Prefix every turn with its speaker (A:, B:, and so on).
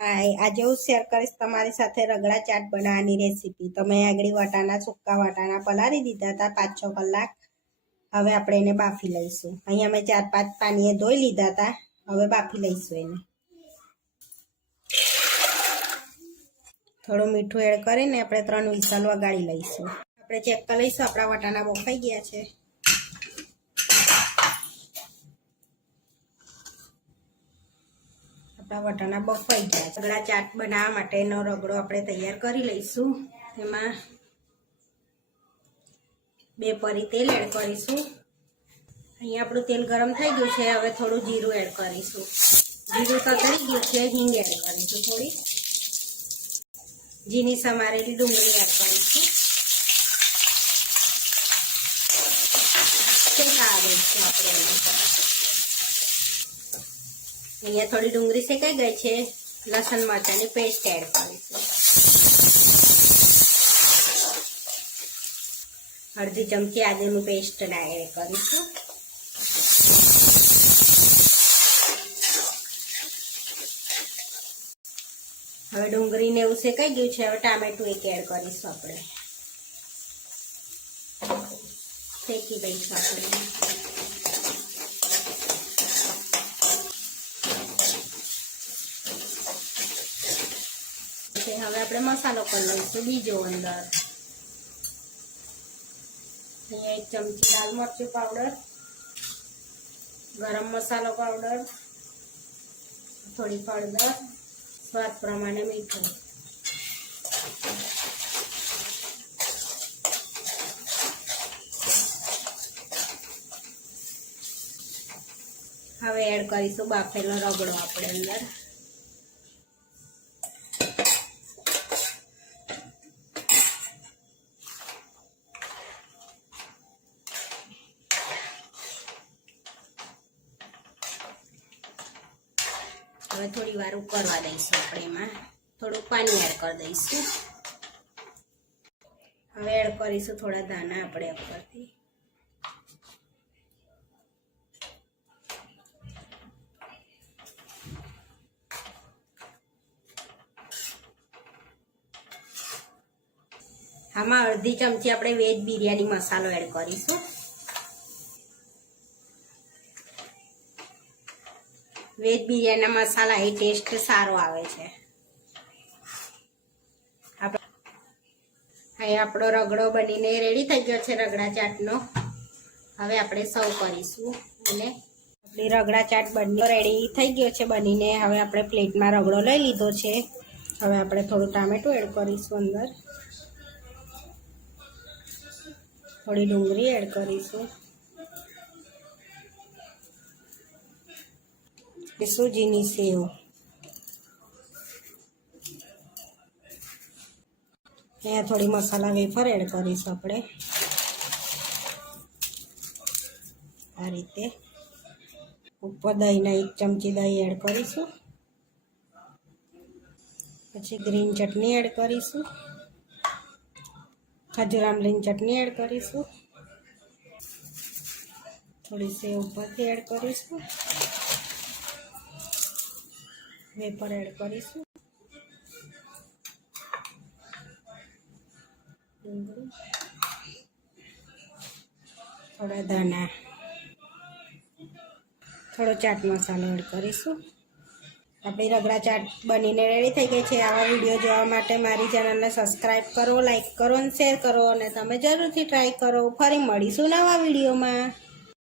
A: હાય, આજે હું શેર કરીશ તમારી સાથે રગડા ચાટ બનાવવાની રેસીપી તો મેં આગળ વટાણા, સૂકા વટાણા પલાળી દીધા હતા પાંચ છ કલાક. હવે આપણે એને બાફી લઈશું. અહીંયા મેં ચાર પાંચ પાણીએ ધોઈ લીધા હતા. હવે બાફી લઈશું એને. થોડું મીઠું એડ કરીને આપણે ત્રણ વિસલ વગાડી લઈશું. આપણે ચેક કરી લઈશું, આપણા વટાણા બફાઈ ગયા છે. આપણા વટાણા બફાઈ ગયા. રગડા ચાટ બનાવવા માટેનો રગડો આપણે તૈયાર કરી લઈશું. તેમાં બે પરી તેલ એડ કરીશું. અહીંયા આપણું તેલ ગરમ થઈ ગયું છે. હવે થોડું જીરું એડ કરીશું. જીરું તતરી ગયું છે. હિંગ એડ કરીશું થોડી. ઝીણી સમારેલી ડુંગળી એડ કરીશું. શેકા આપણે અહીંયા થોડી ડુંગળી શેકાઈ ગઈ છે. લસણ મરચાંની પેસ્ટ એડ કરીશું. અડધી ચમચી આદુનું પેસ્ટ એડ કરીશું. હવે ડુંગળીને એવું શેકાઈ ગયું છે, હવે ટામેટું એક એડ કરીશું આપણે. શેકી દઈશું આપણે છે હવે આપણે મસાલો કરી લઈશું બીજો અંદર. અહીંયા એક ચમચી લાલ મરચું પાવડર ગરમ મસાલો પાવડર થોડી હળદર, સ્વાદ પ્રમાણે મીઠું. હવે એડ કરીશું બાફેલો રગડો આપણે અંદર. હવે થોડી વાર ઉકળવા દઈશું આપણે એમાં. થોડું પાણી એડ કરી દઈશું. હવે એડ કરીશું થોડા દાણા આપણે ઉપરથી. આમાં અડધી ચમચી આપણે વેજ બિરયાની મસાલો એડ કરીશું. વેજ બિરયાનીના મસાલા એ ટેસ્ટ સારો આવે છે. અહીં આપણો રગડો બનીને રેડી થઈ ગયો છે રગડા ચાટનો. હવે આપણે સર્વ કરીશું અને આપણી રગડા ચાટ બની રેડી થઈ ગયો છે બનીને. હવે આપણે પ્લેટમાં રગડો લઈ લીધો છે. હવે આપણે થોડું ટામેટું એડ કરીશું અંદર. થોડી ડુંગળી એડ કરીશું. કે સૂજીની સેવ. અહીંયા થોડી મસાલા વેફર એડ કરીશું આપણે. આ રીતે ઉપર દહીંના એક ચમચી દહીં એડ કરીશું. પછી ગ્રીન ચટણી એડ કરીશું. ખજૂર આમલીની ચટણી એડ કરીશું. થોડી સેવ ઉપરથી એડ કરીશું. વેપર એડ કરીશું. થોડા દાણા થોડો ચાટ મસાલો એડ કરીશું. આપણી રગડા ચાટ બનીને રેડી થઈ ગઈ છે. આવા વીડિયો જોવા માટે મારી ચેનલને સબસ્ક્રાઈબ કરો લાઈક કરો અને શેર કરો અને તમે જરૂરથી ટ્રાય કરો. ફરી મળીશું નવા વિડીયોમાં